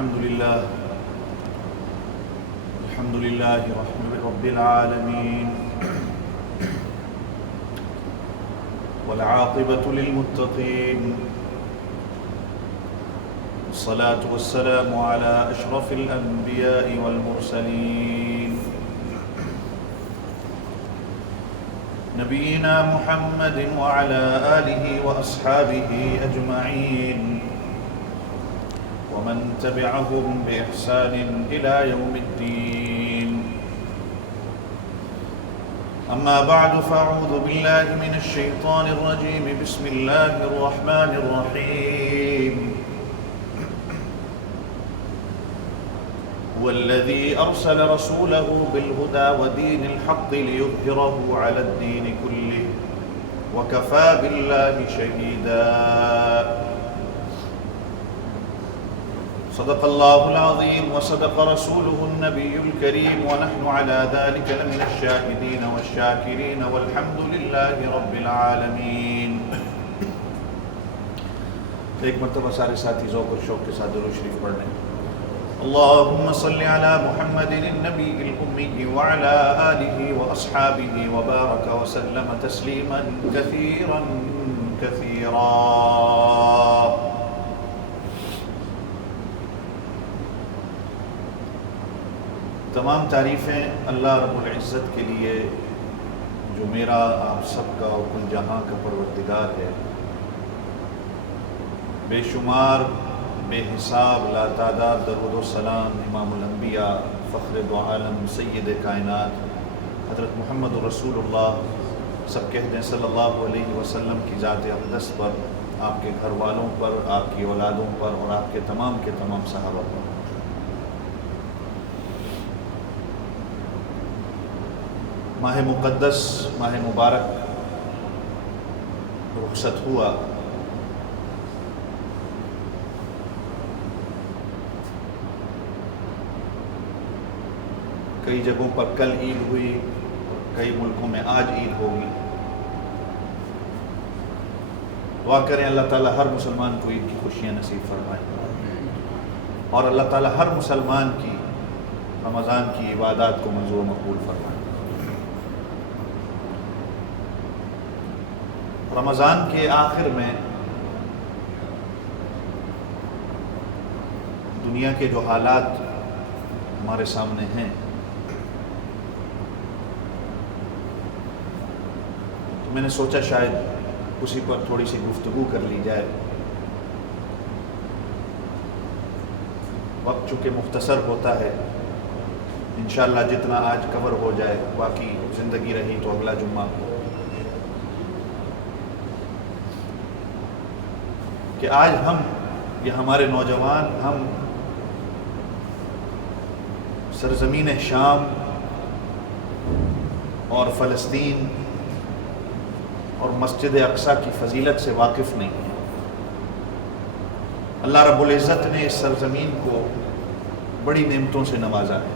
الحمد لله رب العالمين والعاقبة للمتقين والصلاة والسلام على أشرف الأنبياء والمرسلين نبينا محمد وعلى آله وأصحابه أجمعين ومن تبعهم بإحسان إلى يوم الدين. أما بعد فأعوذ بالله من الشيطان الرجيم. بسم الله الرحمن الرحيم. هو الذي أرسل رسوله بالهدى ودين الحق ليظهره على الدين كله وكفى بالله شهيدا. صدق الله العظيم وصدق رسوله النبي الكريم ونحن على ذلك لمن الشاهدين والشاكرين والحمد لله رب العالمين. ایک مرتبہ سارے ساتھی ذوق اور شوق کے ساتھ درود شریف پڑھ لیں. اللهم صل على محمد النبي الأمي وعلى آله وأصحابه وبارك وسلم تسليما كثيرا كثيرا. تمام تعریفیں اللہ رب العزت کے لیے جو میرا آپ سب کا اور کل جہاں کا پروردگار ہے. بے شمار بے حساب لا تعداد درود و سلام امام الانبیاء فخر دو عالم سید کائنات حضرت محمد رسول اللہ سب کہہ دیں صلی اللہ علیہ وسلم کی ذات اقدس پر، آپ کے گھر والوں پر، آپ کی اولادوں پر اور آپ کے تمام صحابہ پر. ماہ مقدس ماہ مبارک رخصت ہوا. کئی جگہوں پر کل عید ہوئی، کئی ملکوں میں آج عید ہوگی. دعا کریں اللہ تعالیٰ ہر مسلمان کو عید کی خوشیاں نصیب فرمائے اور اللہ تعالیٰ ہر مسلمان کی رمضان کی عبادات کو منظور و مقبول فرمائے. رمضان کے آخر میں دنیا کے جو حالات ہمارے سامنے ہیں تو میں نے سوچا شاید اسی پر تھوڑی سی گفتگو کر لی جائے. وقت چونکہ مختصر ہوتا ہے، انشاءاللہ جتنا آج کور ہو جائے، باقی زندگی رہی تو اگلا جمعہ کہ آج ہم یا ہمارے نوجوان ہم سرزمین شام اور فلسطین اور مسجد اقصیٰ کی فضیلت سے واقف نہیں ہیں. اللہ رب العزت نے اس سرزمین کو بڑی نعمتوں سے نوازا ہے.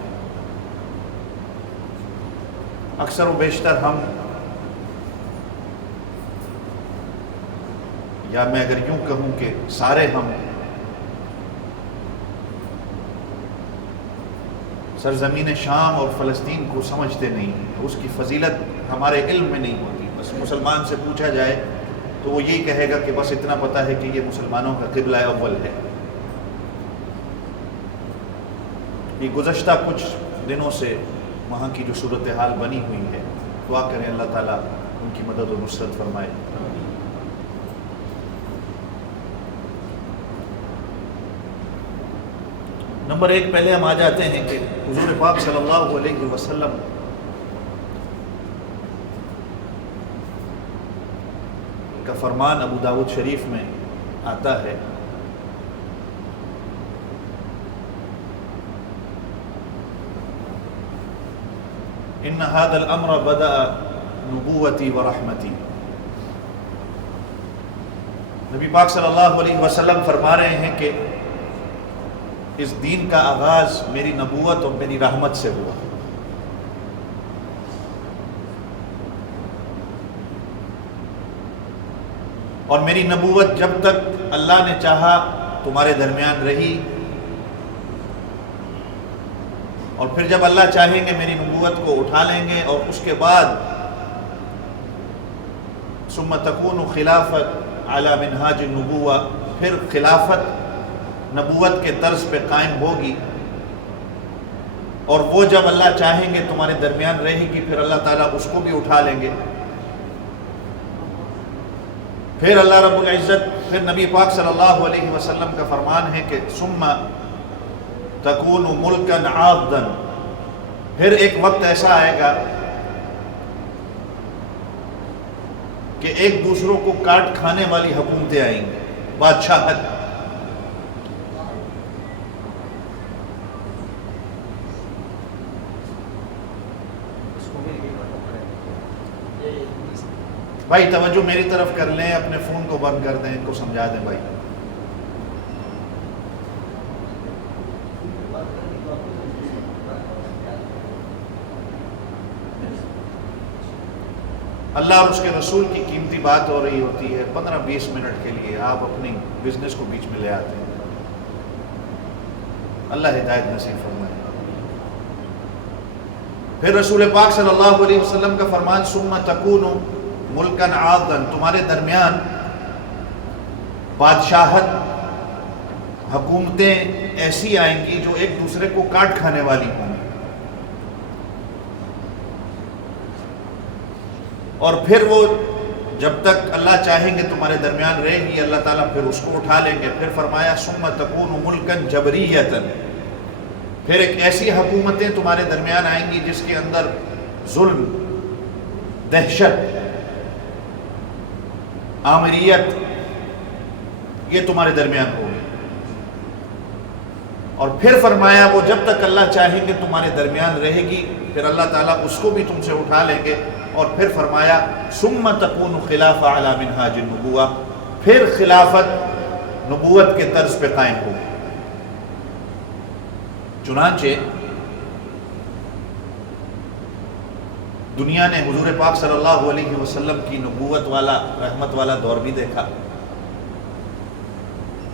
اکثر و بیشتر ہم، یا میں اگر یوں کہوں کہ سارے ہم سرزمین شام اور فلسطین کو سمجھتے نہیں ہیں. اس کی فضیلت ہمارے علم میں نہیں ہوتی. بس مسلمان سے پوچھا جائے تو وہ یہی کہے گا کہ بس اتنا پتہ ہے کہ یہ مسلمانوں کا قبلہ اول ہے. یہ گزشتہ کچھ دنوں سے وہاں کی جو صورتحال بنی ہوئی ہے، دعا کریں اللہ تعالیٰ ان کی مدد و نصرت فرمائے. نمبر ایک پہلے ہم آ جاتے ہیں کہ حضور پاک صلی اللہ علیہ وسلم کا فرمان ابو داؤد شریف میں آتا ہے. ان هذا الامر بدأ نبوتی و رحمتی. نبی پاک صلی اللہ علیہ وسلم فرما رہے ہیں کہ اس دین کا آغاز میری نبوت اور میری رحمت سے ہوا. اور میری نبوت جب تک اللہ نے چاہا تمہارے درمیان رہی اور پھر جب اللہ چاہیں گے میری نبوت کو اٹھا لیں گے، اور اس کے بعد ثم تکون خلافت علی منہاج النبوہ، پھر خلافت نبوت کے طرز پہ قائم ہوگی، اور وہ جب اللہ چاہیں گے تمہارے درمیان رہے گی، پھر اللہ تعالیٰ اس کو بھی اٹھا لیں گے۔ پھر اللہ رب العزت، پھر نبی پاک صلی اللہ علیہ وسلم کا فرمان ہے کہ ثم تکون ملکا عاضا، پھر ایک وقت ایسا آئے گا کہ ایک دوسروں کو کاٹ کھانے والی حکومتیں آئیں گی، بادشاہت۔ بھائی توجہ میری طرف کر لیں، اپنے فون کو بند کر دیں، ان کو سمجھا دیں بھائی۔ اللہ اور اس کے رسول کی قیمتی بات ہو رہی ہوتی ہے، 15-20 منٹ کے لیے آپ اپنی بزنس کو بیچ میں لے آتے ہیں۔ اللہ ہدایت نصیب فرمائے۔ پھر رسول پاک صلی اللہ علیہ وسلم کا فرمان ثم تکون ملکا عاضا، تمہارے درمیان بادشاہت، حکومتیں ایسی آئیں گی جو ایک دوسرے کو کاٹ کھانے والی ہوں گی، اور پھر وہ جب تک اللہ چاہیں گے تمہارے درمیان رہے گی، اللہ تعالیٰ پھر اس کو اٹھا لیں گے۔ پھر فرمایا ثم تکون ملکا جبریتا، پھر ایک ایسی حکومتیں تمہارے درمیان آئیں گی جس کے اندر ظلم، دہشت، آمریت، یہ تمہارے درمیان ہوگی۔ اور پھر فرمایا وہ جب تک اللہ چاہیں گے تمہارے درمیان رہے گی، پھر اللہ تعالیٰ اس کو بھی تم سے اٹھا لیں گے۔ اور پھر فرمایا ثم تکون خلافہ علی منہاج النبوہ، پھر خلافت نبوت کے طرز پہ قائم ہوگی۔ چنانچہ دنیا نے حضور پاک صلی اللہ علیہ وسلم کی نبوت والا، رحمت والا دور بھی دیکھا۔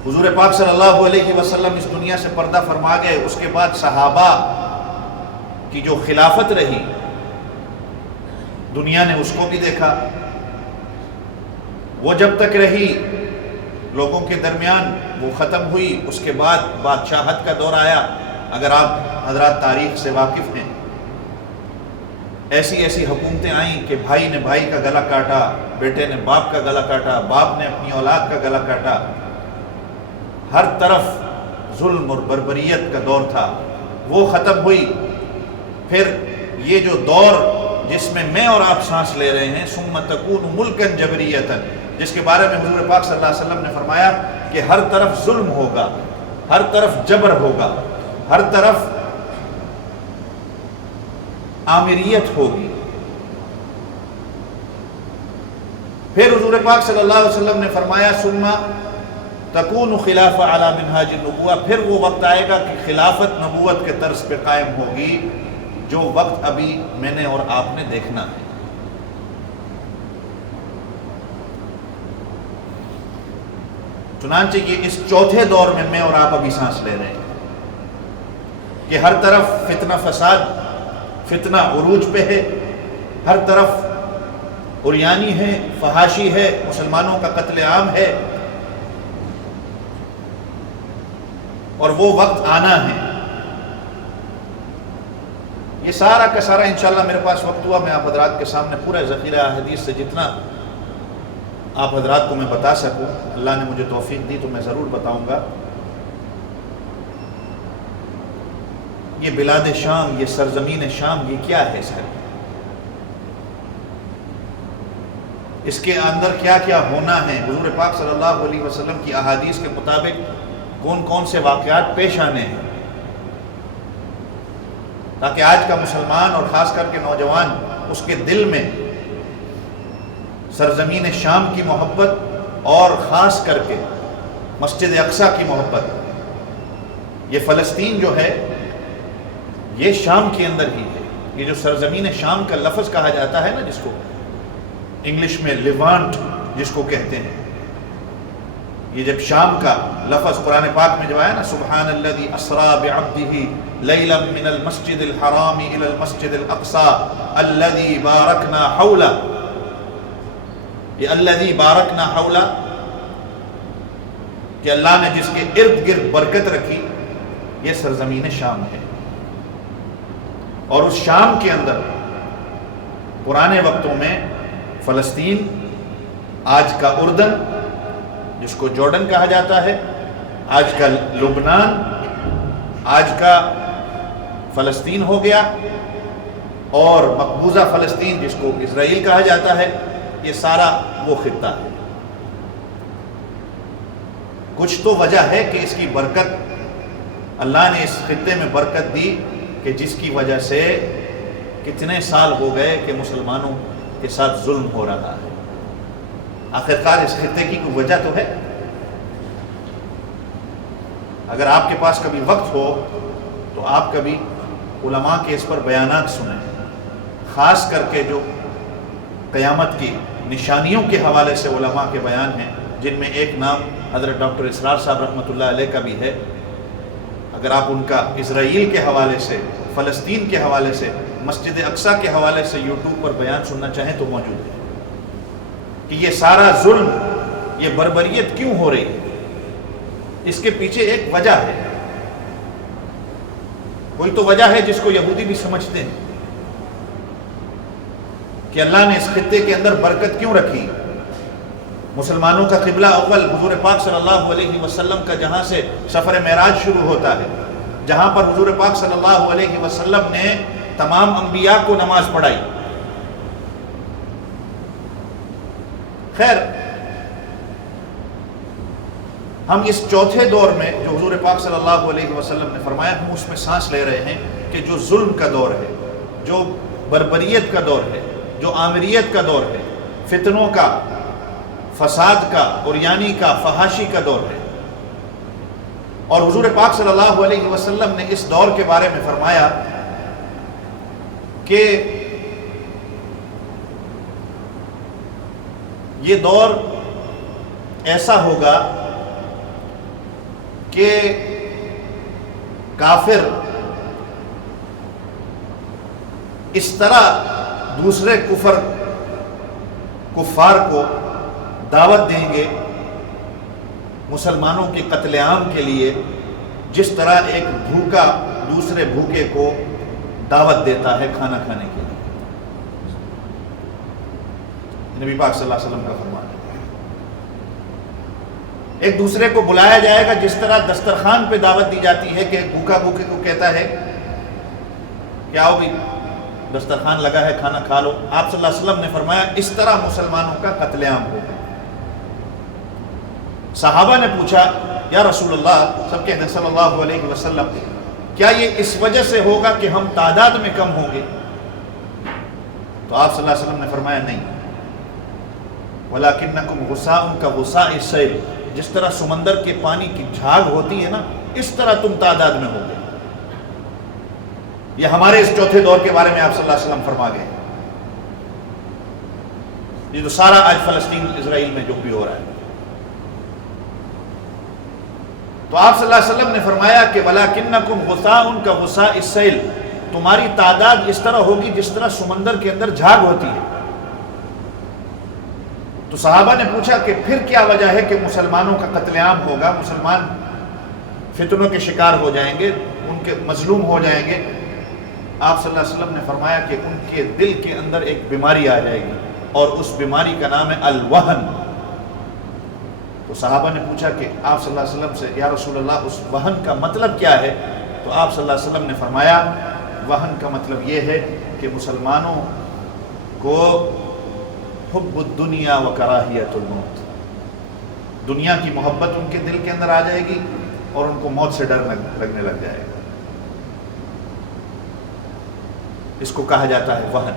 حضور پاک صلی اللہ علیہ وسلم اس دنیا سے پردہ فرما گئے، اس کے بعد صحابہ کی جو خلافت رہی دنیا نے اس کو بھی دیکھا۔ وہ جب تک رہی لوگوں کے درمیان وہ ختم ہوئی، اس کے بعد بادشاہت کا دور آیا۔ اگر آپ حضرات تاریخ سے واقف ہیں، ایسی ایسی حکومتیں آئیں کہ بھائی نے بھائی کا گلا کاٹا، بیٹے نے باپ کا گلا کاٹا، باپ نے اپنی اولاد کا گلا کاٹا، ہر طرف ظلم اور بربریت کا دور تھا، وہ ختم ہوئی۔ پھر یہ جو دور جس میں میں اور آپ سانس لے رہے ہیں، ثم تکون ملکا جبریتا، جس کے بارے میں حضور پاک صلی اللہ علیہ وسلم نے فرمایا کہ ہر طرف ظلم ہوگا، ہر طرف جبر ہوگا، ہر طرف آمریت ہوگی۔ پھر حضور پاک صلی اللہ علیہ وسلم نے فرمایا ثم تکون خلافہ علی منہاج النبوہ، پھر وہ وقت آئے گا کہ خلافت نبوت کے طرز پہ قائم ہوگی، جو وقت ابھی میں نے اور آپ نے دیکھنا ہے۔ چنانچہ یہ اس چوتھے دور میں اور آپ ابھی سانس لے رہے ہیں کہ ہر طرف فتنہ فساد، فتنہ عروج پہ ہے، ہر طرف عریانی ہے، فحاشی ہے، مسلمانوں کا قتل عام ہے، اور وہ وقت آنا ہے۔ یہ سارا کا سارا انشاءاللہ میرے پاس وقت ہوا، میں آپ حضرات کے سامنے پورا ذخیرہ حدیث سے جتنا آپ حضرات کو میں بتا سکوں، اللہ نے مجھے توفیق دی تو میں ضرور بتاؤں گا۔ یہ بلاد شام، یہ سرزمین شام، یہ کیا ہے سر؟ اس کے اندر کیا کیا ہونا ہے؟ حضور پاک صلی اللہ علیہ وسلم کی احادیث کے مطابق کون کون سے واقعات پیش آنے ہیں، تاکہ آج کا مسلمان اور خاص کر کے نوجوان اس کے دل میں سرزمین شام کی محبت اور خاص کر کے مسجد اقصی کی محبت، یہ فلسطین جو ہے یہ شام کے اندر ہی ہے۔ یہ جو سرزمین شام کا لفظ کہا جاتا ہے نا، جس کو انگلش میں لیوانٹ جس کو کہتے ہیں، یہ جب شام کا لفظ قرآن پاک میں جو آیا نا، سبحان الذی اسری بعبدہ لیلا من المسجد الحرام الى المسجد الاقصى الذي بارکنا حولہ. یہ الذي بارکنا حولہ کہ اللہ نے جس کے ارد گرد برکت رکھی، یہ سرزمین شام ہے. اور اس شام کے اندر پرانے وقتوں میں فلسطین، آج کا اردن جس کو جارڈن کہا جاتا ہے، آج کا لبنان، آج کا فلسطین ہو گیا، اور مقبوضہ فلسطین جس کو اسرائیل کہا جاتا ہے، یہ سارا وہ خطہ ہے. کچھ تو وجہ ہے کہ اس کی برکت، اللہ نے اس خطے میں برکت دی کہ جس کی وجہ سے کتنے سال ہو گئے کہ مسلمانوں کے ساتھ ظلم ہو رہا ہے. آخرکار اس خطے کی کوئی وجہ تو ہے. اگر آپ کے پاس کبھی وقت ہو تو آپ کبھی علماء کے اس پر بیانات سنیں، خاص کر کے جو قیامت کی نشانیوں کے حوالے سے علماء کے بیان ہیں، جن میں ایک نام حضرت ڈاکٹر اسرار صاحب رحمۃ اللہ علیہ کا بھی ہے. اگر آپ ان کا اسرائیل کے حوالے سے، فلسطین کے حوالے سے، مسجد اقصیٰ کے حوالے سے یوٹیوب پر بیان سننا چاہیں تو موجود ہے کہ یہ سارا ظلم، یہ بربریت کیوں ہو رہی ہے. اس کے پیچھے ایک وجہ ہے. کوئی تو وجہ ہے جس کو یہودی بھی سمجھتے ہیں کہ اللہ نے اس خطے کے اندر برکت کیوں رکھی. مسلمانوں کا قبلہ اول حضور پاک صلی اللہ علیہ وسلم کا جہاں سے سفر معراج شروع ہوتا ہے، جہاں پر حضور پاک صلی اللہ علیہ وسلم نے تمام انبیاء کو نماز پڑھائی. خیر، ہم اس چوتھے دور میں جو حضور پاک صلی اللہ علیہ وسلم نے فرمایا، ہم اس میں سانس لے رہے ہیں کہ جو ظلم کا دور ہے، جو بربریت کا دور ہے، جو آمریت کا دور ہے، فتنوں کا، فساد کا، عریانی کا، فحاشی کا دور ہے. اور حضور پاک صلی اللہ علیہ وسلم نے اس دور کے بارے میں فرمایا کہ یہ دور ایسا ہوگا کہ کافر اس طرح دوسرے کفار کو دعوت دیں گے مسلمانوں کے قتل عام کے لیے، جس طرح ایک بھوکا دوسرے بھوکے کو دعوت دیتا ہے کھانا کھانے کے لیے. نبی پاک صلی اللہ علیہ وسلم کا فرمان ہے. ایک دوسرے کو بلایا جائے گا جس طرح دسترخوان پہ دعوت دی جاتی ہے کہ ایک بھوکا بھوکے کو کہتا ہے کہ آؤ بھی دسترخوان لگا ہے، کھانا کھا لو. آپ صلی اللہ علیہ وسلم نے فرمایا اس طرح مسلمانوں کا قتل عام ہوگا. صحابہ نے پوچھا یا رسول اللہ، سب کہتے ہیں صلی اللہ علیہ وسلم، کیا یہ اس وجہ سے ہوگا کہ ہم تعداد میں کم ہوں گے؟ تو آپ صلی اللہ علیہ وسلم نے فرمایا نہیں، وَلَكِنَّكُمْ غُثَاءٌ كَغُثَاءِ السَّيْلِ، جس طرح سمندر کے پانی کی جھاگ ہوتی ہے نا، اس طرح تم تعداد میں ہوگے. یہ ہمارے اس چوتھے دور کے بارے میں آپ صلی اللہ علیہ وسلم فرما گئے. یہ جو سارا آج فلسطین اسرائیل میں جو بھی ہو رہا ہے، تو آپ صلی اللہ علیہ وسلم نے فرمایا کہ وَلَكِنَّكُمْ غُثَاءٌ كَغُثَاءِ السَّيْلِ، تمہاری تعداد اس طرح ہوگی جس طرح سمندر کے اندر جھاگ ہوتی ہے. تو صحابہ نے پوچھا کہ پھر کیا وجہ ہے کہ مسلمانوں کا قتل عام ہوگا، مسلمان فتنوں کے شکار ہو جائیں گے، ان کے مظلوم ہو جائیں گے؟ آپ صلی اللہ علیہ وسلم نے فرمایا کہ ان کے دل کے اندر ایک بیماری آ جائے گی، اور اس بیماری کا نام ہے الوہن. تو صحابہ نے پوچھا کہ آپ صلی اللہ علیہ وسلم سے یا رسول اللہ اس وہن کا مطلب کیا ہے؟ تو آپ صلی اللہ علیہ وسلم نے فرمایا وہن کا مطلب یہ ہے کہ مسلمانوں کو حب الدنیا و کراہیت الموت، دنیا کی محبت ان کے دل کے اندر آ جائے گی اور ان کو موت سے ڈر لگنے لگ جائے گا. اس کو کہا جاتا ہے وہن.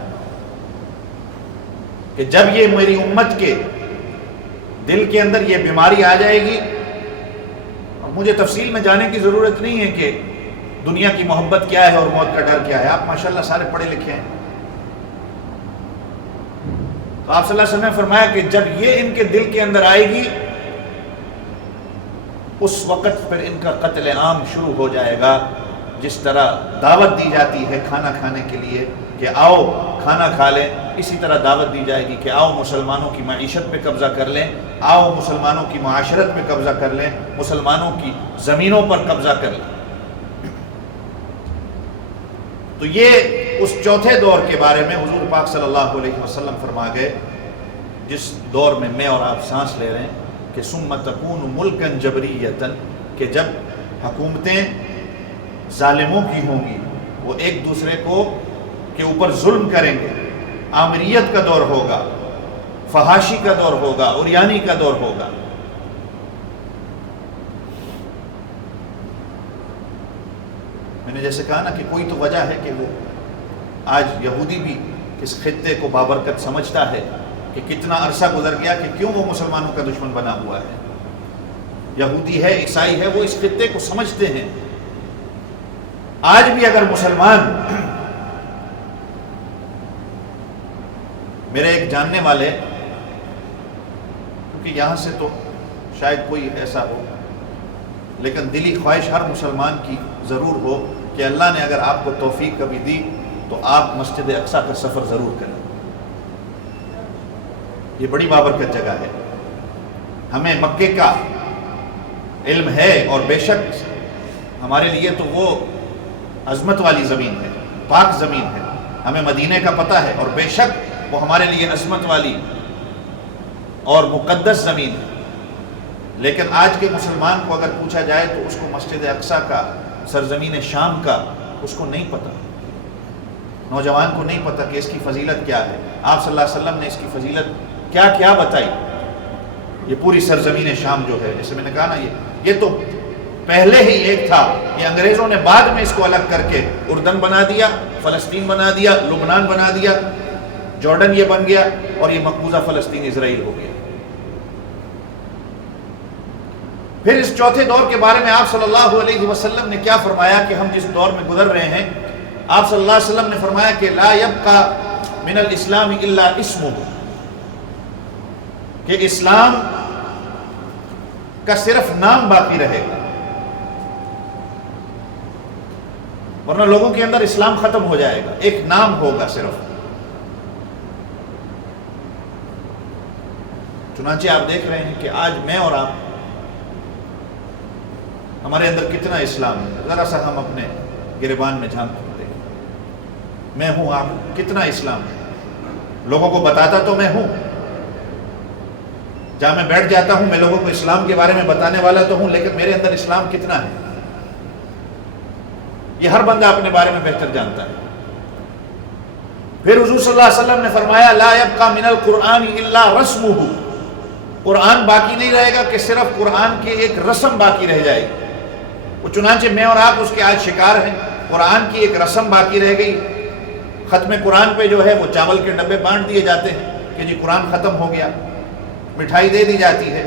کہ جب یہ میری امت کے دل کے اندر یہ بیماری آ جائے گی، اور مجھے تفصیل میں جانے کی ضرورت نہیں ہے کہ دنیا کی محبت کیا ہے اور موت کا ڈر کیا ہے، آپ ماشاءاللہ سارے پڑھے لکھے ہیں. تو آپ صلی اللہ علیہ وسلم نے فرمایا کہ جب یہ ان کے دل کے اندر آئے گی، اس وقت پھر ان کا قتل عام شروع ہو جائے گا. جس طرح دعوت دی جاتی ہے کھانا کھانے کے لیے کہ آؤ کھانا کھا لیں، اسی طرح دعوت دی جائے گی کہ آؤ مسلمانوں کی معیشت پہ قبضہ کر لیں، آؤ مسلمانوں کی معاشرت پہ قبضہ کر لیں، مسلمانوں کی زمینوں پر قبضہ کر لیں۔ تو یہ اس چوتھے دور کے بارے میں حضور پاک صلی اللہ علیہ وسلم فرما گئے جس دور میں میں اور آپ سانس لے رہے ہیں کہ ثم تکون ملکا جبریتا، کہ جب حکومتیں ظالموں کی ہوں گی، وہ ایک دوسرے کو کے اوپر ظلم کریں گے، آمریت کا دور ہوگا، فحاشی کا دور ہوگا، عریانی کا دور ہوگا۔ میں نے جیسے کہا نا کہ کوئی تو وجہ ہے کہ وہ آج یہودی بھی اس خطے کو بابرکت سمجھتا ہے کہ کتنا عرصہ گزر گیا کہ کیوں وہ مسلمانوں کا دشمن بنا ہوا ہے۔ یہودی ہے، عیسائی ہے، وہ اس خطے کو سمجھتے ہیں۔ آج بھی اگر مسلمان، میرے ایک جاننے والے، کیونکہ یہاں سے تو شاید کوئی ایسا ہو، لیکن دلی خواہش ہر مسلمان کی ضرور ہو کہ اللہ نے اگر آپ کو توفیق کبھی دی تو آپ مسجد اقصیٰ کا سفر ضرور کریں۔ یہ بڑی بابرکت جگہ ہے، ہمیں مکے کا علم ہے، اور بے شک ہمارے لیے تو وہ عظمت والی زمین ہے، پاک زمین ہے، ہمیں مدینے کا پتہ ہے، اور بے شک وہ ہمارے لیے عظمت والی اور مقدس زمین ہے۔ لیکن آج کے مسلمان کو اگر پوچھا جائے تو اس کو مسجد اقصیٰ کا، سرزمین شام کا، اس کو نہیں پتہ، نوجوان کو نہیں پتہ کہ اس کی فضیلت کیا ہے۔ آپ صلی اللہ علیہ وسلم نے اس کی فضیلت کیا کیا بتائی۔ یہ پوری سرزمین شام جو ہے، جیسے میں نے کہا نا، یہ تو پہلے ہی ایک تھا، یہ انگریزوں نے بعد میں اس کو الگ کر کے اردن بنا دیا، فلسطین بنا دیا، لبنان بنا دیا، جارڈن یہ بن گیا، اور یہ مقبوضہ فلسطین اسرائیل ہو گیا۔ پھر اس چوتھے دور کے بارے میں آپ صلی اللہ علیہ وسلم نے کیا فرمایا کہ ہم جس دور میں گزر رہے ہیں، آپ صلی اللہ علیہ وسلم نے فرمایا کہ لا یبقى من الاسلام الا اسمہ، کہ اسلام کا صرف نام باقی رہے گا، ورنہ لوگوں کے اندر اسلام ختم ہو جائے گا، ایک نام ہوگا صرف۔ چنانچہ آپ دیکھ رہے ہیں کہ آج میں اور آپ، ہمارے اندر کتنا اسلام ہے، ذرا سا ہم اپنے گریبان میں جھانک دیکھیں، میں ہوں آپ، کتنا اسلام ہے۔ لوگوں کو بتاتا تو میں ہوں، جہاں میں بیٹھ جاتا ہوں میں لوگوں کو اسلام کے بارے میں بتانے والا تو ہوں، لیکن میرے اندر اسلام کتنا ہے یہ ہر بندہ اپنے بارے میں بہتر جانتا ہے۔ پھر حضور صلی اللہ علیہ وسلم نے فرمایا لا یبقى من القرآن الا رسمہ، قرآن باقی نہیں رہے گا کہ صرف قرآن کی ایک رسم باقی رہ جائے گی۔ وہ چنانچہ میں اور آپ اس کے آج شکار ہیں، قرآن کی ایک رسم باقی رہ گئی۔ ختم قرآن پہ جو ہے وہ چاول کے ڈبے بانٹ دیے جاتے ہیں کہ جی قرآن ختم ہو گیا، مٹھائی دے دی جاتی ہے،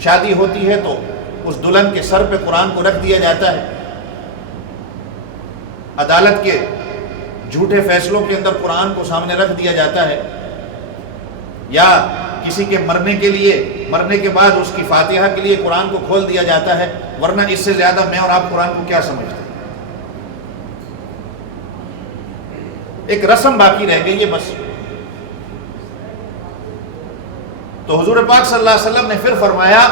شادی ہوتی ہے تو اس دلہن کے سر پہ قرآن کو رکھ دیا جاتا ہے، عدالت کے جھوٹے فیصلوں کے اندر قرآن کو سامنے رکھ دیا جاتا ہے، یا کسی کے مرنے کے لیے، مرنے کے بعد اس کی فاتحہ کے لیے قرآن کو کھول دیا جاتا ہے، ورنہ اس سے زیادہ میں اور آپ قرآن کو کیا سمجھتے ہیں؟ ایک رسم باقی رہ گئی ہے بس۔ تو حضور پاک صلی اللہ علیہ وسلم نے پھر فرمایا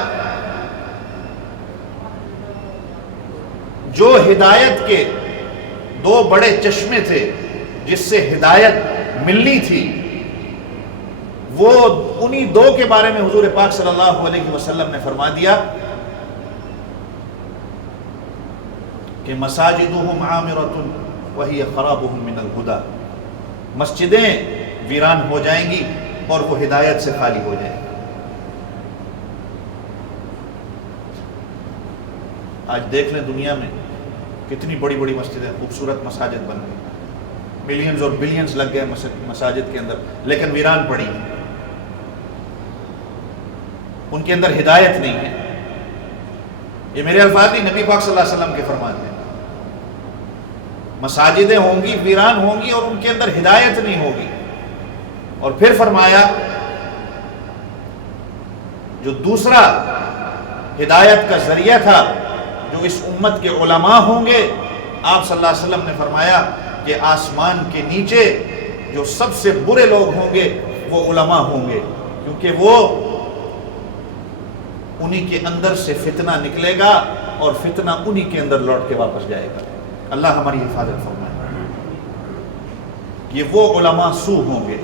جو ہدایت کے دو بڑے چشمے تھے جس سے ہدایت ملنی تھی، وہ انہی دو کے بارے میں حضور پاک صلی اللہ علیہ وسلم نے فرما دیا کہ مساجدہم عامرۃ وہی خرابہم من الہدی، مسجدیں ویران ہو جائیں گی اور وہ ہدایت سے خالی ہو جائیں گی۔ آج دیکھ لیں دنیا میں کتنی بڑی بڑی مسجدیں، خوبصورت مساجد بن گئی، ملینز اور بلینز لگ گئے مساجد کے اندر، لیکن ویران پڑی ہیں، ان کے اندر ہدایت نہیں ہے۔ یہ میرے الفاظ نہیں، نبی پاک صلی اللہ علیہ وسلم کے فرمان ہیں۔ مساجدیں ہوں گی، ویران ہوں گی، اور ان کے اندر ہدایت نہیں ہوگی۔ اور پھر فرمایا جو دوسرا ہدایت کا ذریعہ تھا، جو اس امت کے علماء ہوں گے آپ صلی اللہ علیہ وسلم نے فرمایا کہ آسمان کے نیچے جو سب سے برے لوگ ہوں گے وہ علماء ہوں گے، کیونکہ وہ انہی کے اندر سے فتنہ نکلے گا اور فتنہ انہی کے اندر لوٹ کے واپس جائے گا۔ اللہ ہماری حفاظت فرمائے۔ یہ وہ علماء سو ہوں گے،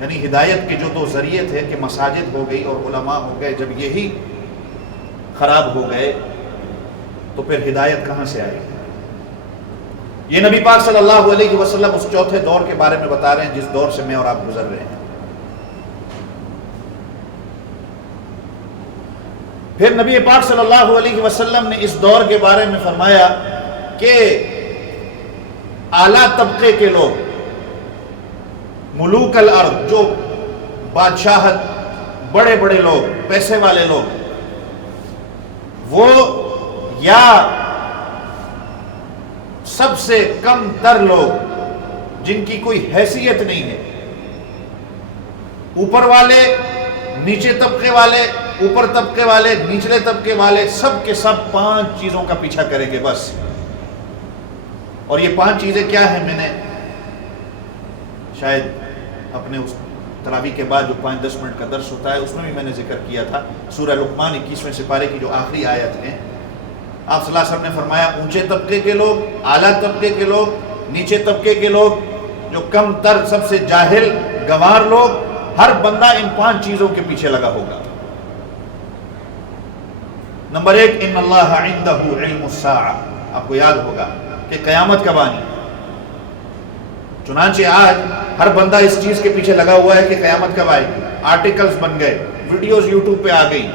یعنی ہدایت کے جو دو ذریعے تھے کہ مساجد ہو گئی اور علماء ہو گئے، جب یہی خراب ہو گئے تو پھر ہدایت کہاں سے آئے گی؟ یہ نبی پاک صلی اللہ علیہ وسلم اس چوتھے دور کے بارے میں بتا رہے ہیں جس دور سے میں اور آپ گزر رہے ہیں۔ پھر نبی پاک صلی اللہ علیہ وسلم نے اس دور کے بارے میں فرمایا کہ اعلیٰ طبقے کے لوگ، ملوک الارض، جو بادشاہت، بڑے بڑے لوگ، پیسے والے لوگ، وہ یا سب سے کم تر لوگ جن کی کوئی حیثیت نہیں ہے، اوپر والے، نیچے طبقے والے، اوپر طبقے والے، نچلے طبقے والے، سب کے سب 5 چیزوں کا پیچھا کریں گے بس۔ اور یہ 5 چیزیں کیا ہیں؟ میں نے شاید اپنے اس تراویح کے بعد جو 5-10 منٹ کا درس ہوتا ہے اس میں بھی میں نے ذکر کیا تھا، سورہ لقمان 21ویں سپارے کی جو آخری آیت ہے۔ آپ صلی اللہ علیہ وسلم نے فرمایا اونچے طبقے کے لوگ، اعلیٰ طبقے کے لوگ، نیچے طبقے کے لوگ، جو کم تر، سب سے جاہل، گنوار لوگ، ہر بندہ ان 5 چیزوں کے پیچھے لگا ہوگا۔ نمبر 1، ان اللہ عندہ علم الساعہ۔ آپ کو یاد ہوگا کہ قیامت کب آنی، چنانچہ آج ہر بندہ اس چیز کے پیچھے لگا ہوا ہے کہ قیامت کب آئے گی۔ آرٹیکلز بن گئے، ویڈیوز یوٹیوب پہ آ گئی،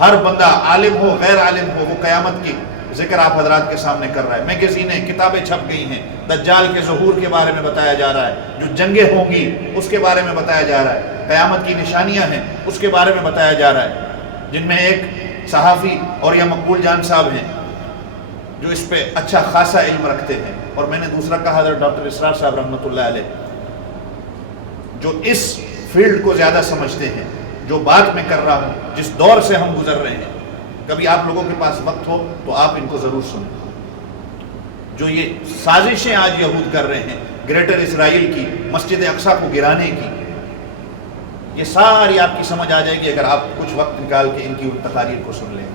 ہر بندہ عالم ہو غیر عالم ہو وہ قیامت کی ذکر آپ حضرات کے سامنے کر رہا ہے۔ میگزینیں، کتابیں چھپ گئی ہیں، دجال کے ظہور کے بارے میں بتایا جا رہا ہے، جو جنگیں ہوں گی اس کے بارے میں بتایا جا رہا ہے، قیامت کی نشانیاں ہیں اس کے بارے میں بتایا جا رہا ہے، جن میں ایک صحافی اور یا مقبول جان صاحب ہیں جو اس پہ اچھا خاصا علم رکھتے ہیں، اور میں نے دوسرا کہا حضرت ڈاکٹر اسرار صاحب رحمۃ اللہ علیہ، جو اس فیلڈ کو زیادہ سمجھتے ہیں۔ جو بات میں کر رہا ہوں، جس دور سے ہم گزر رہے ہیں، کبھی آپ لوگوں کے پاس وقت ہو تو آپ ان کو ضرور سنیں۔ جو یہ سازشیں آج یہود کر رہے ہیں گریٹر اسرائیل کی، مسجد اقصیٰ کو گرانے کی، یہ ساری آپ کی سمجھ آ جائے گی اگر آپ کچھ وقت نکال کے ان کی تقاریر کو سن لیں۔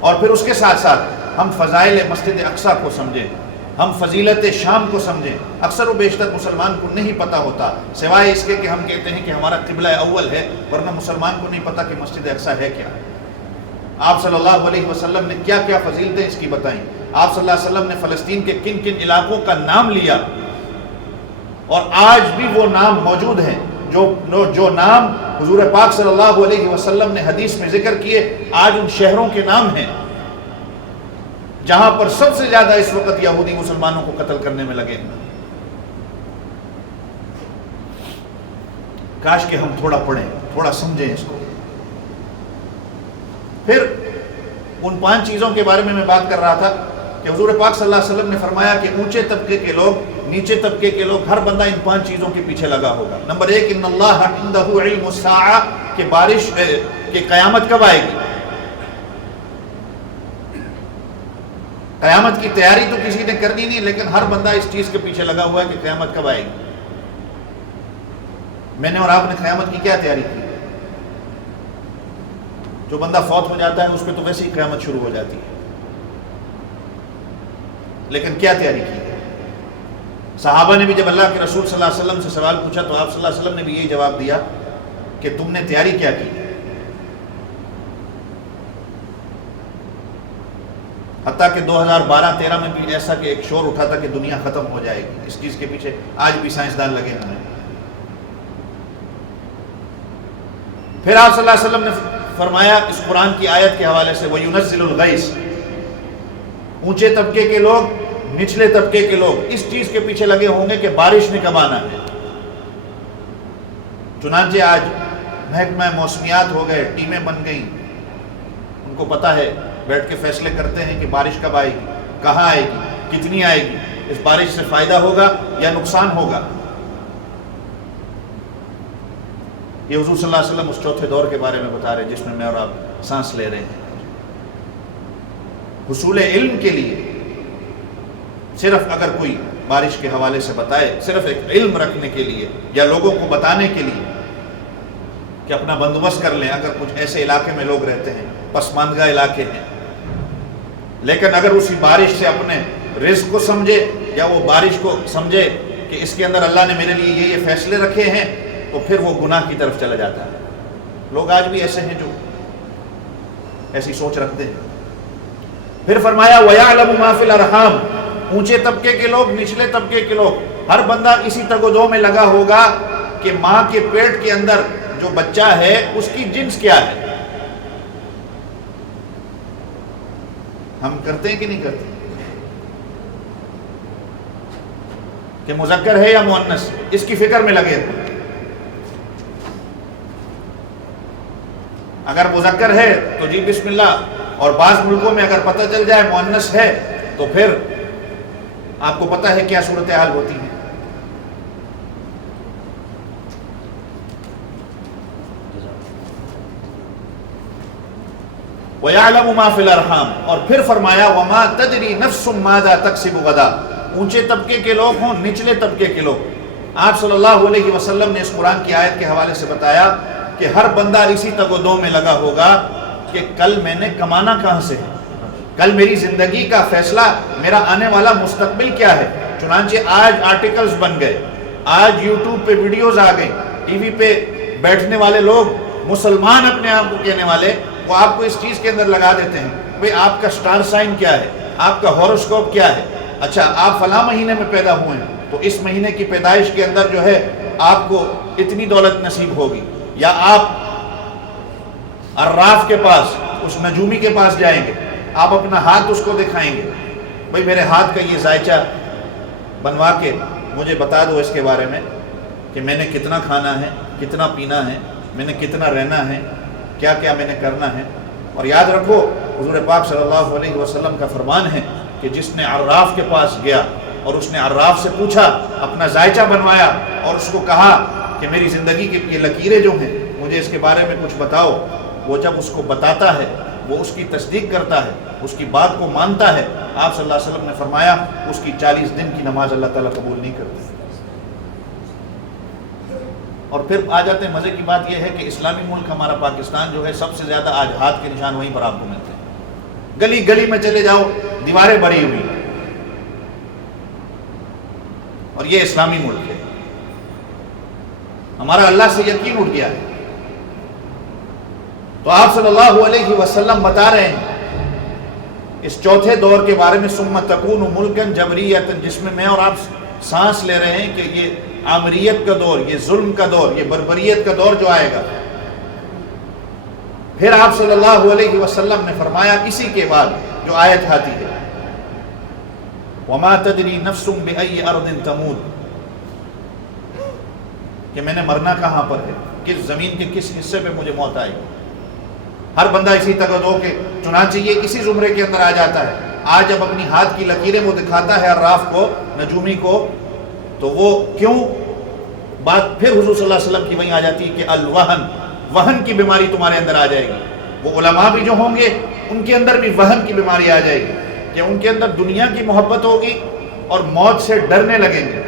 اور پھر اس کے ساتھ ساتھ ہم فضائل مسجد اقصیٰ کو سمجھیں، ہم فضیلت شام کو سمجھیں۔ اکثر و بیشتر مسلمان کو نہیں پتہ ہوتا، سوائے اس کے کہ ہم کہتے ہیں کہ ہمارا قبلہ اول ہے، ورنہ مسلمان کو نہیں پتہ کہ مسجد اقصیٰ ہے کیا۔ آپ صلی اللہ علیہ وسلم نے کیا کیا فضیلتیں اس کی بتائیں۔ آپ صلی اللہ علیہ وسلم نے فلسطین کے کن کن علاقوں کا نام لیا، اور آج بھی وہ نام موجود ہیں جو نام حضور پاک صلی اللہ علیہ وسلم نے حدیث میں ذکر کیے، آج ان شہروں کے نام ہیں جہاں پر سب سے زیادہ اس وقت یہودی مسلمانوں کو قتل کرنے میں لگے ہیں۔ کاش کہ ہم تھوڑا پڑھیں، تھوڑا سمجھیں اس کو۔ پھر ان 5 چیزوں کے بارے میں بات کر رہا تھا کہ حضور پاک صلی اللہ علیہ وسلم نے فرمایا کہ اونچے طبقے کے لوگ، نیچے طبقے کے لوگ، ہر بندہ ان 5 چیزوں کے پیچھے لگا ہوگا۔ نمبر 1، ان اللہ عندہ علم الساعہ، کہ بارش کہ قیامت کب آئے گی۔ قیامت کی تیاری تو کسی نے کرنی نہیں، لیکن ہر بندہ اس چیز کے پیچھے لگا ہوا ہے کہ قیامت کب آئے گی۔ میں نے اور آپ نے قیامت کی کیا تیاری کی؟ جو بندہ فوت ہو جاتا ہے اس پہ تو ویسے ہی قیامت شروع ہو جاتی ہے، لیکن کیا تیاری کی؟ صحابہ نے بھی جب اللہ کے رسول صلی اللہ علیہ وسلم سے سوال پوچھا تو آپ صلی اللہ علیہ وسلم نے بھی یہی جواب دیا کہ تم نے تیاری کیا کی؟ حتیٰ کہ 2012-13 میں بھی ایسا کہ ایک شور اٹھا تھا کہ دنیا ختم ہو جائے گی، اس چیز کے پیچھے آج بھی سائنسدان لگے ہوئے ہیں۔ پھر آپ صلی اللہ علیہ وسلم نے فرمایا اس قرآن کی آیت کے حوالے سے، وَيُنَزِّلُ الْغَيْثَ، اونچے طبقے کے لوگ، نچلے طبقے کے لوگ اس چیز کے پیچھے لگے ہوں گے کہ بارش نے کب آنا ہے۔ چنانچہ آج محکمہ موسمیات ہو گئے، ٹیمیں بن گئیں، ان کو پتہ ہے، بیٹھ کے فیصلے کرتے ہیں کہ بارش کب آئے گی، کہاں آئے گی، کتنی آئے گی، اس بارش سے فائدہ ہوگا یا نقصان ہوگا۔ یہ حضور صلی اللہ علیہ وسلم اس چوتھے دور کے بارے میں بتا رہے ہیں جس میں میں اور آپ سانس لے رہے ہیں۔ حصول علم کے لیے صرف اگر کوئی بارش کے حوالے سے بتائے، صرف ایک علم رکھنے کے لیے یا لوگوں کو بتانے کے لیے کہ اپنا بندوبست کر لیں، اگر کچھ ایسے علاقے میں لوگ رہتے ہیں، پسماندگہ علاقے ہیں، لیکن اگر اسی بارش سے اپنے رزق کو سمجھے یا وہ بارش کو سمجھے کہ اس کے اندر اللہ نے میرے لیے یہ فیصلے رکھے ہیں، تو پھر وہ گناہ کی طرف چلا جاتا ہے۔ لوگ آج بھی ایسے ہیں جو ایسی سوچ رکھتے ہیں۔ پھر فرمایا وَيَعْلَمُ مَا فِي الْأَرْحَامِ، اونچے طبقے کے لوگ، نچلے طبقے کے لوگ، ہر بندہ اسی تگ و دو میں لگا ہوگا کہ ماں کے پیٹ کے اندر جو بچہ ہے اس کی جنس کیا ہے۔ ہم کرتے ہیں کہ نہیں کرتے کہ مذکر ہے یا مؤنث، اس کی فکر میں لگے ہوئے۔ اگر مذکر ہے تو جی بسم اللہ، اور بعض ملکوں میں اگر پتہ چل جائے مؤنث ہے تو پھر آپ کو پتہ ہے کیا صورتحال ہوتی ہے۔ وَيَعْلَمُ مَا فِي الْأَرْحَامِ، اور پھر فرمایا وَمَا تَدْرِي نَفْسٌ مَاذَا تَكْسِبُ غَدًا، اونچے طبقے کے لوگ ہوں، نچلے طبقے کے لوگ۔ آپ صلی اللہ علیہ وسلم نے اس قرآن کی آیت کے حوالے سے بتایا کہ ہر بندہ اسی تگ و دو میں لگا ہوگا کہ کل میں نے کمانا کہاں سے ہے، کل میری زندگی کا فیصلہ، میرا آنے والا مستقبل کیا ہے۔ چنانچہ آج آرٹیکلز بن گئے، آج یوٹیوب پہ ویڈیوز آ گئی، ٹی وی پہ بیٹھنے والے لوگ، مسلمان اپنے آپ کو کہنے والے، وہ آپ کو اس چیز کے اندر لگا دیتے ہیں بھئی آپ کا سٹار سائن کیا ہے، آپ کا ہوروسکوپ کیا ہے، اچھا آپ فلاں مہینے میں پیدا ہوئے ہیں تو اس مہینے کی پیدائش کے اندر جو ہے آپ کو اتنی دولت نصیب ہوگی، یا آپ عراف کے پاس، اس نجومی کے پاس جائیں گے، آپ اپنا ہاتھ اس کو دکھائیں گے، بھئی میرے ہاتھ کا یہ ذائچہ بنوا کے مجھے بتا دو اس کے بارے میں کہ میں نے کتنا کھانا ہے، کتنا پینا ہے، میں نے کتنا رہنا ہے، کیا کیا میں نے کرنا ہے۔ اور یاد رکھو حضور پاک صلی اللہ علیہ وسلم کا فرمان ہے کہ جس نے عراف کے پاس گیا اور اس نے عراف سے پوچھا، اپنا ذائچہ بنوایا اور اس کو کہا کہ میری زندگی کی یہ لکیریں جو ہیں مجھے اس کے بارے میں کچھ بتاؤ، وہ جب اس کو بتاتا ہے، وہ اس کی تصدیق کرتا ہے، اس کی بات کو مانتا ہے، آپ صلی اللہ علیہ وسلم نے فرمایا اس کی 40 دن کی نماز اللہ تعالیٰ قبول نہیں کرتا۔ اور پھر آ جاتے ہیں، مزے کی بات یہ ہے کہ اسلامی ملک ہمارا پاکستان جو ہے سب سے زیادہ آج ہاتھ کے نشان وہیں پر آپ کو ملتے ہیں، گلی گلی میں چلے جاؤ دیواریں بھری ہوئی، اور یہ اسلامی ملک ہے۔ ہمارا اللہ سے یقین اٹھ گیا ہے۔ تو آپ صلی اللہ علیہ وسلم بتا رہے ہیں اس چوتھے دور کے بارے میں، ثم تکون ملکن جبریتن، جس میں اور آپ سانس لے رہے ہیں کہ یہ آمریت کا دور، یہ ظلم کا دور، یہ بربریت کا دور جو آئے گا۔ پھر آپ صلی اللہ علیہ وسلم نے فرمایا اسی کے بعد جو آیت آتی ہے وَمَا تَدْرِي نَفْسٌ بِأَيِّ أَرْضٍ تَمُوتُ، کہ میں نے مرنا کہاں پر ہے، کس زمین کے کس حصے پہ مجھے موت آئے گی۔ ہر بندہ اسی تگ و دو کے، چنانچہ یہ اسی زمرے کے اندر آ جاتا ہے۔ آج جب اپنی ہاتھ کی لکیریں وہ دکھاتا ہے عراف کو، نجومی کو، تو وہ کیوں بات پھر حضور صلی اللہ علیہ وسلم کی وہیں آ جاتی ہے کہ الوہن، وہن کی بیماری تمہارے اندر آ جائے گی۔ وہ علماء بھی جو ہوں گے ان کے اندر بھی وہن کی بیماری آ جائے گی کہ ان کے اندر دنیا کی محبت ہوگی اور موت سے ڈرنے لگیں گے۔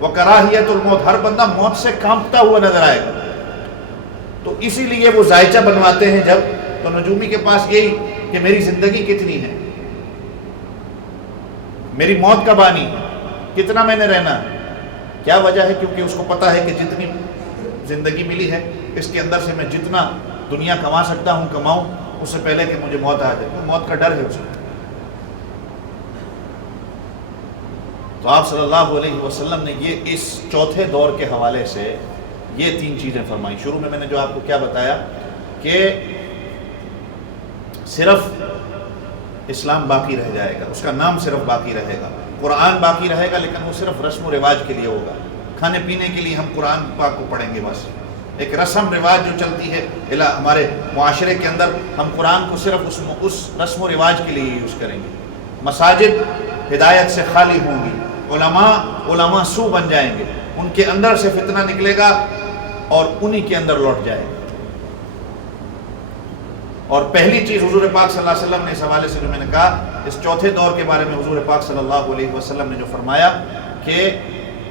وَكَرَاهِيَةُ الْمَوْتِ، ہر بندہ موت سے کانپتا ہوا نظر آئے گا۔ تو اسی لیے وہ ذائچہ بنواتے ہیں جب، تو نجومی کے پاس یہی کہ میری زندگی کتنی ہے، میری موت کب آنی ہے، کتنا میں نے رہنا ہے۔ کیا وجہ ہے؟ کیونکہ اس کو پتا ہے کہ جتنی زندگی ملی ہے اس کے اندر سے میں جتنا دنیا کما سکتا ہوں کماؤں، اس سے پہلے کہ مجھے موت آ جائے، موت کا ڈر ہے اسے۔ تو آپ صلی اللہ علیہ وسلم نے یہ اس چوتھے دور کے حوالے سے یہ 3 چیزیں فرمائی۔ شروع میں نے جو آپ کو کیا بتایا کہ صرف اسلام باقی رہ جائے گا، اس کا نام صرف باقی رہے گا، قرآن باقی رہے گا، لیکن وہ صرف رسم و رواج کے لیے ہوگا، کھانے پینے کے لیے ہم قرآن پاک کو پڑھیں گے، بس ایک رسم رواج جو چلتی ہے ہمارے معاشرے کے اندر، ہم قرآن کو صرف اس رسم و رواج کے لیے یوز کریں گے۔ مساجد ہدایت سے خالی ہوں گی، علماء سو بن جائیں گے، ان کے اندر سے فتنہ نکلے گا اور انہی کے اندر لوٹ جائے گا۔ اور پہلی چیز حضور پاک صلی اللہ علیہ وسلم نے اس حوالے سے جو میں نے کہا، اس چوتھے دور کے بارے میں حضور پاک صلی اللہ علیہ وسلم نے جو فرمایا کہ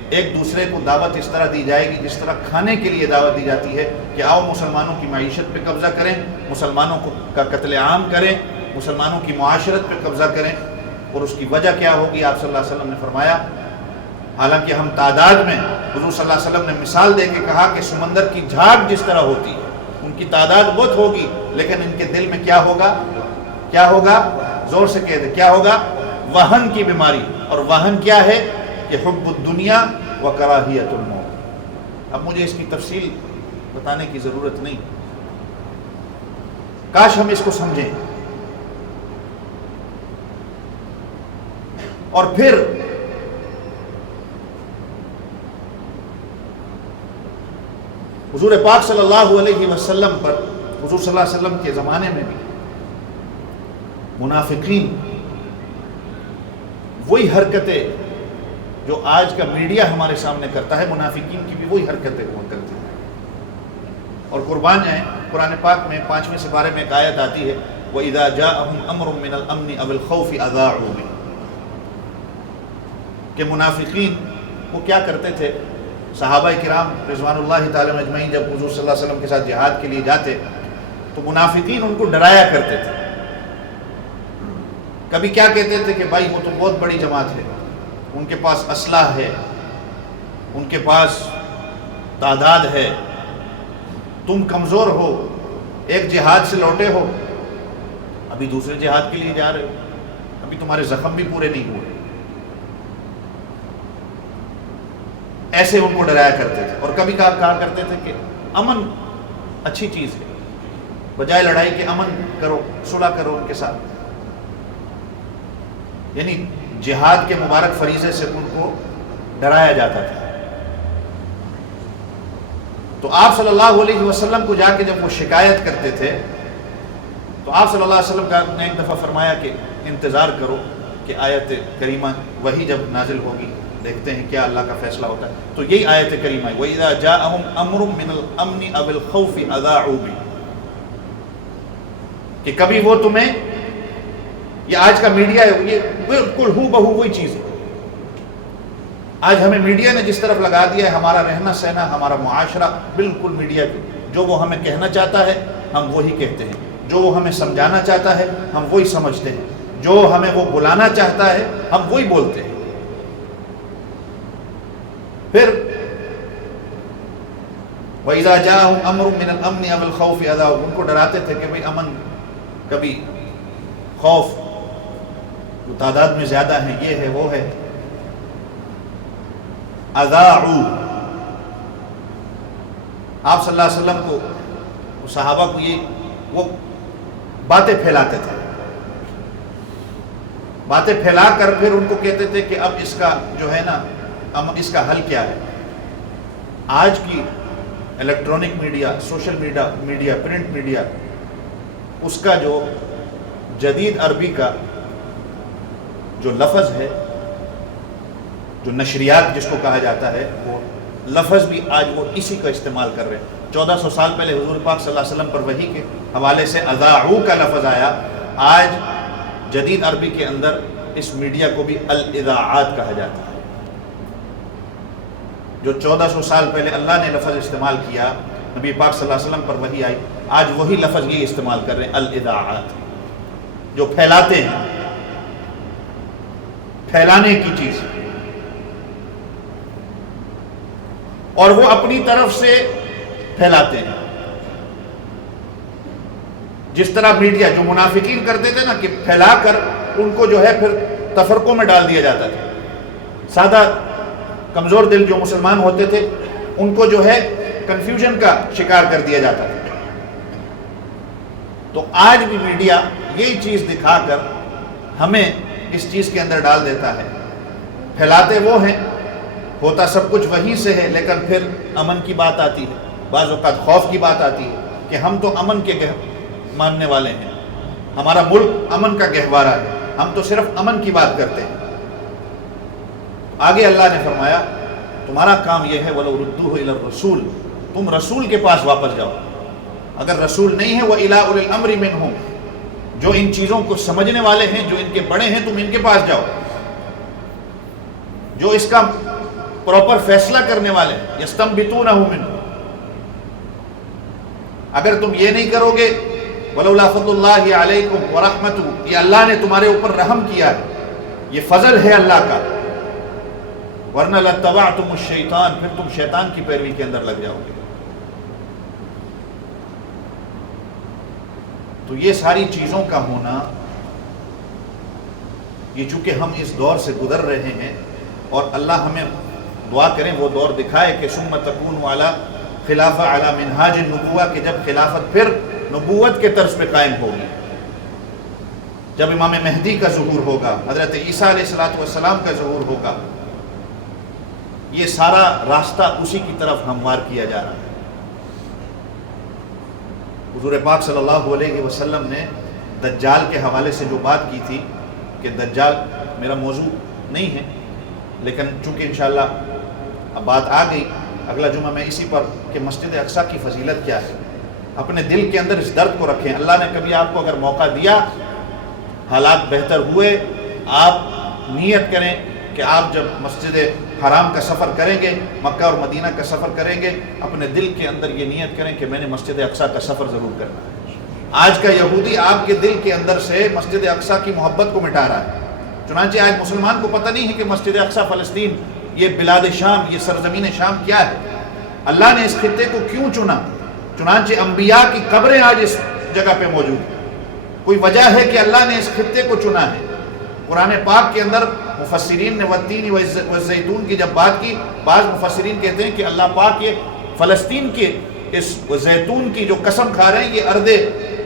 ایک دوسرے کو دعوت اس طرح دی جائے گی جس طرح کھانے کے لیے دعوت دی جاتی ہے کہ آؤ مسلمانوں کی معیشت پہ قبضہ کریں، مسلمانوں کا قتل عام کریں، مسلمانوں کی معاشرت پہ قبضہ کریں۔ اور اس کی وجہ کیا ہوگی؟ آپ صلی اللہ علیہ وسلم نے فرمایا، حالانکہ ہم تعداد میں، حضور صلی اللہ علیہ وسلم نے مثال دے کے کہا کہ سمندر کی جھاگ جس طرح ہوتی ہے، ان کی تعداد بہت ہوگی لیکن ان کے دل میں کیا ہوگا؟ کیا ہوگا؟ زور سے کہہ دے، کیا ہوگا؟ وہن کی بیماری۔ اور وہن کیا ہے؟ کہ حب الدنیا و کراہیت الموت۔ اب مجھے اس کی تفصیل بتانے کی ضرورت نہیں، کاش ہم اس کو سمجھیں۔ اور پھر حضور پاک صلی اللہ علیہ وسلم پر، حضور صلی اللہ علیہ وسلم کے زمانے میں بھی منافقین وہی حرکتیں جو آج کا میڈیا ہمارے سامنے کرتا ہے، منافقین کی بھی وہی حرکتیں ہوا کرتی ہیں۔ اور قربان جائیں، قرآن پاک میں 5ویں سپارے میں ایک آیت آتی ہے، وَإِذَا جَاءَهُمْ أَمْرٌ مِّنَ الْأَمْنِ أَوِ الْخَوْفِ أَذَاعُوا بِهِ، کہ منافقین وہ کیا کرتے تھے؟ صحابہ کرام رضوان اللہ تعالی اجمعین جب حضور صلی اللہ علیہ وسلم کے ساتھ جہاد کے لیے جاتے تو منافقین ان کو ڈرایا کرتے تھے۔ کبھی کیا کہتے تھے کہ بھائی وہ تو بہت بڑی جماعت ہے، ان کے پاس اسلحہ ہے، ان کے پاس تعداد ہے، تم کمزور ہو، ایک جہاد سے لوٹے ہو، ابھی دوسرے جہاد کے لیے جا رہے ہو، ابھی تمہارے زخم بھی پورے نہیں ہوئے۔ ایسے ان کو ڈرایا کرتے تھے۔ اور کبھی کہا کرتے تھے کہ امن اچھی چیز ہے، بجائے لڑائی کے امن کرو، صلح کرو ان کے ساتھ، یعنی جہاد کے مبارک فریضے سے ان کو ڈرایا جاتا تھا۔ تو آپ صلی اللہ علیہ وسلم کو جا کے جب وہ شکایت کرتے تھے تو آپ صلی اللہ علیہ وسلم نے ایک دفعہ فرمایا کہ انتظار کرو کہ آیت کریمہ وہی جب نازل ہوگی دیکھتے ہیں کیا اللہ کا فیصلہ ہوتا ہے۔ تو یہی آیت کریمہ ہے، وَإِذَا جَاءَهُمْ أَمْرٌ مِّنَ الْأَمْنِ أَوِ الْخَوْفِ أَذَاعُوا بِهِ، کہ کبھی وہ تمہیں، یہ آج کا میڈیا ہے، یہ بالکل ہو بہو وہی چیز ہے۔ آج ہمیں میڈیا نے جس طرف لگا دیا ہے، ہمارا رہنا سہنا، ہمارا معاشرہ بالکل میڈیا کی، جو وہ ہمیں کہنا چاہتا ہے ہم وہی کہتے ہیں، جو وہ ہمیں سمجھانا چاہتا ہے ہم وہی سمجھتے ہیں، جو ہمیں وہ بلانا چاہتا ہے ہم وہی بولتے ہیں۔ پھر وَإِذَا جَاءَهُمْ أَمْرٌ مِّنَ الْأَمْنِ أَوِ الْخَوْفِ أَذَاعُوا، ان کو ڈراتے تھے کہ بھئی امن، کبھی خوف، وہ تعداد میں زیادہ ہیں، یہ ہے وہ ہے۔ اذاعوا، آپ صلی اللہ علیہ وسلم کو، صحابہ کو یہ وہ باتیں پھیلاتے تھے، باتیں پھیلا کر پھر ان کو کہتے تھے کہ اب اس کا جو ہے نا، اس کا حل کیا ہے۔ آج کی electronic media, social media, print media, اس کا جو جدید عربی کا جو لفظ ہے، جو نشریات جس کو کہا جاتا ہے، وہ لفظ بھی آج وہ اسی کا استعمال کر رہے ہیں۔ 1400 سال پہلے حضور پاک صلی اللہ علیہ وسلم پر وحی کے حوالے سے اذاعوا کا لفظ آیا، آج جدید عربی کے اندر اس میڈیا کو بھی الاذاعات کہا جاتا ہے۔ جو 1400 سال پہلے اللہ نے لفظ استعمال کیا، نبی پاک صلی اللہ علیہ وسلم پر وحی آئی، آج وہی لفظ یہ استعمال کر رہے ہیں، الاذاعات، جو پھیلاتے ہیں، پھیلانے کی چیز، اور وہ اپنی طرف سے پھیلاتے ہیں۔ جس طرح میڈیا، جو منافقین کرتے تھے نا کہ پھیلا کر ان کو جو ہے پھر تفرقوں میں ڈال دیا جاتا تھا، سادہ کمزور دل جو مسلمان ہوتے تھے ان کو جو ہے کنفیوژن کا شکار کر دیا جاتا تھا۔ تو آج بھی میڈیا یہی چیز دکھا کر ہمیں اس چیز کے اندر ڈال دیتا ہے، پھیلاتے وہ ہیں، ہوتا سب کچھ وہیں سے ہے، لیکن پھر امن کی بات آتی ہے، بعض اوقات خوف کی بات آتی ہے کہ ہم تو امن کے ماننے والے ہیں، ہمارا ملک امن کا گہوارہ ہے، ہم تو صرف امن کی بات کرتے ہیں۔ آگے اللہ نے فرمایا تمہارا کام یہ ہے وَلَوْ رُدُّوهُ إِلَى الرَّسُولِ، تم رسول کے پاس واپس جاؤ۔ اگر رسول نہیں ہے وَإِلَىٰ أُولِي الْأَمْرِ مِنْهُمْ، جو ان چیزوں کو سمجھنے والے ہیں، جو ان کے بڑے ہیں، تم ان کے پاس جاؤ، جو اس کا پراپر فیصلہ کرنے والے ہیں، يَسْتَنْبِطُونَهُ مِنْهُ۔ اگر تم یہ نہیں کرو گے وَلَوْلَا فَضْلُ اللَّهِ عَلَيْكُمْ وَرَحْمَتُهُ، یہ اللہ نے تمہارے اوپر رحم کیا ہے، یہ فضل ہے اللہ کا، ورنہ لَاتَّبَعْتُمُ الشَّيْطَانَ، پھر تم شیطان کی پیروی کے اندر لگ جاؤ گے۔ تو یہ ساری چیزوں کا ہونا، یہ چونکہ ہم اس دور سے گزر رہے ہیں، اور اللہ ہمیں دعا کریں وہ دور دکھائے کہ ثم تکون علی خلافہ علی منہاج النبوہ، کہ جب خلافت پھر نبوت کے طرز پہ قائم ہوگی، جب امام مہدی کا ظہور ہوگا، حضرت عیسیٰ علیہ السلام کا ظہور ہوگا، یہ سارا راستہ اسی کی طرف ہموار کیا جا رہا ہے۔ حضور پاک صلی اللہ علیہ وسلم نے دجال کے حوالے سے جو بات کی تھی کہ دجال میرا موضوع نہیں ہے، لیکن چونکہ انشاءاللہ اب بات آ گئی، اگلا جمعہ میں اسی پر کہ مسجد اقصیٰ کی فضیلت کیا ہے، اپنے دل کے اندر اس درد کو رکھیں۔ اللہ نے کبھی آپ کو اگر موقع دیا، حالات بہتر ہوئے، آپ نیت کریں کہ آپ جب مسجد حرام کا سفر کریں گے، مکہ اور مدینہ کا سفر کریں گے، اپنے دل کے اندر یہ نیت کریں کہ میں نے مسجد اقصیٰ کا سفر ضرور کرنا ہے۔ آج کا یہودی آپ کے دل کے اندر سے مسجد اقصیٰ کی محبت کو مٹا رہا ہے، چنانچہ آج مسلمان کو پتہ نہیں ہے کہ مسجد اقصیٰ فلسطین، یہ بلاد شام، یہ سرزمین شام کیا ہے، اللہ نے اس خطے کو کیوں چنا، چنانچہ انبیاء کی قبریں آج اس جگہ پہ موجود ہیں، کوئی وجہ ہے کہ اللہ نے اس خطے کو چنا ہے۔ قرآن پاک کے اندر مفسرین نے والتین والزیتون کی جب بات کی، بعض مفسرین کہتے ہیں کہ اللہ پاک یہ فلسطین کے اس زیتون کی جو قسم کھا رہے ہیں، یہ ارض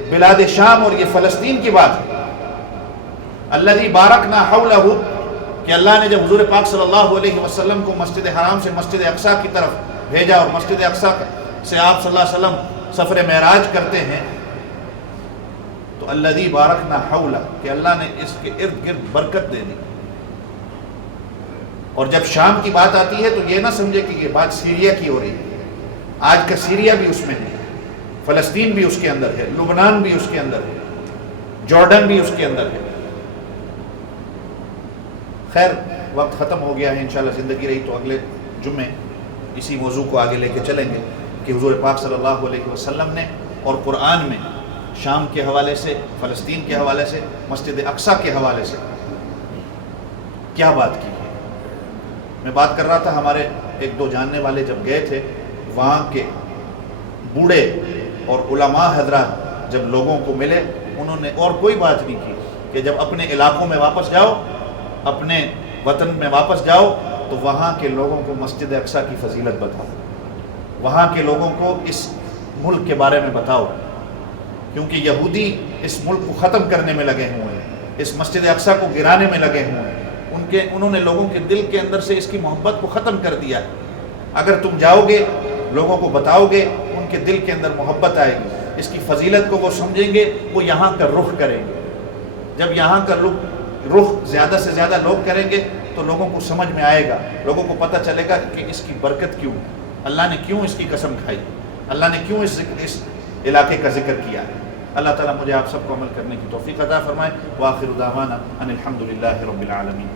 بلاد شام اور یہ فلسطین کی بات ہے۔ الذی بارکنا حولہ، کہ اللہ نے جب حضور پاک صلی اللہ علیہ وسلم کو مسجد حرام سے مسجد اقصیٰ کی طرف بھیجا، اور مسجد اقصیٰ سے آپ صلی اللہ علیہ وسلم سفر معراج کرتے ہیں، تو الذی بارکنا حولہ، کہ اللہ نے اس کے ارد گرد برکت دے دی۔ اور جب شام کی بات آتی ہے تو یہ نہ سمجھے کہ یہ بات سیریا کی ہو رہی ہے، آج کا سیریا بھی اس میں ہے، فلسطین بھی اس کے اندر ہے، لبنان بھی اس کے اندر ہے، جارڈن بھی اس کے اندر ہے۔ خیر، وقت ختم ہو گیا ہے، انشاءاللہ زندگی رہی تو اگلے جمعے اسی موضوع کو آگے لے کے چلیں گے کہ حضور پاک صلی اللہ علیہ وسلم نے اور قرآن میں شام کے حوالے سے، فلسطین کے حوالے سے، مسجد اقصیٰ کے حوالے سے کیا بات کی ہے۔ میں بات کر رہا تھا، ہمارے ایک دو جاننے والے جب گئے تھے، وہاں کے بوڑھے اور علماء حضرات جب لوگوں کو ملے، انہوں نے اور کوئی بات نہیں کی کہ جب اپنے علاقوں میں واپس جاؤ، اپنے وطن میں واپس جاؤ، تو وہاں کے لوگوں کو مسجد اقصیٰ کی فضیلت بتاؤ، وہاں کے لوگوں کو اس ملک کے بارے میں بتاؤ، کیونکہ یہودی اس ملک کو ختم کرنے میں لگے ہوئے ہیں، اس مسجد اقصیٰ کو گرانے میں لگے ہوئے ہیں، انہوں نے لوگوں کے دل کے اندر سے اس کی محبت کو ختم کر دیا ہے۔ اگر تم جاؤ گے، لوگوں کو بتاؤ گے، ان کے دل کے اندر محبت آئے گی، اس کی فضیلت کو وہ سمجھیں گے، وہ یہاں کا رخ کریں گے۔ جب یہاں کا رخ زیادہ سے زیادہ لوگ کریں گے تو لوگوں کو سمجھ میں آئے گا، لوگوں کو پتہ چلے گا کہ اس کی برکت کیوں ہے، اللہ نے کیوں اس کی قسم کھائی، اللہ نے کیوں اس علاقے کا ذکر کیا ہے۔ اللہ تعالیٰ مجھے آپ سب کو عمل کرنے کی توفیق عطا فرمائے۔ وآخر دعوانا ان الحمد للہ رب العالمین۔